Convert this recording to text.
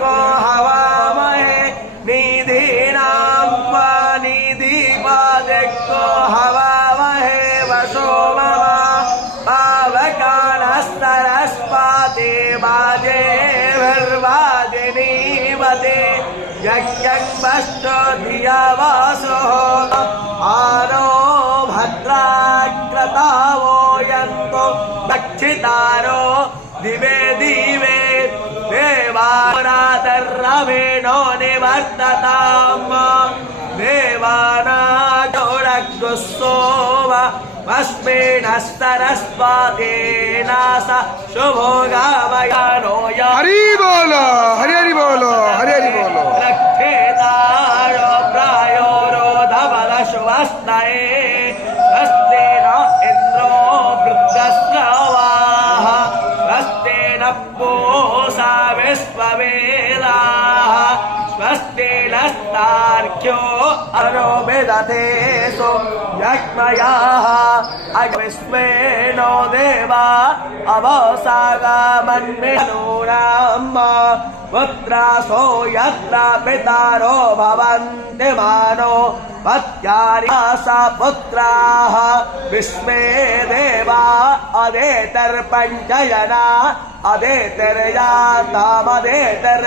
को हवामहे निधीनां वा निधिपादिको हवामहे वशो पावकानस्तरस्पाति वाजेभिर्वाजिनीवते यज्ञस्पष्टो धिया वासो आनो भद्राक्रतावो यन्तो दक्षितारो दिवे दिवे देवानादर्रवेणो निवर्तताम् देवानागौरगुस्सोम अस्मिनस्तरस्पातेना स शुभो गावयानो हरि बोलो हरि हरि बोलो हरि हरि बोलो रक्षेतारो प्रायोरोधवदशुवस्तये स्वस्तेन इन्द्रो वृद्धस्रवाः स्वस्तेन पूषा विश्ववेदाः स्वस्तिनस्तार्क्ष्यो अरो विदधे सोऽयज्ञयाः अग्विश्वेनो देवा अवसागामन्मिनूनाम् पुत्रासो यत्र पितारो भवन्ति मानो पत्यारिसा पुत्राः विश्वे देवा अदेतर्पञ्चजना अदेतर्यातामदेतर्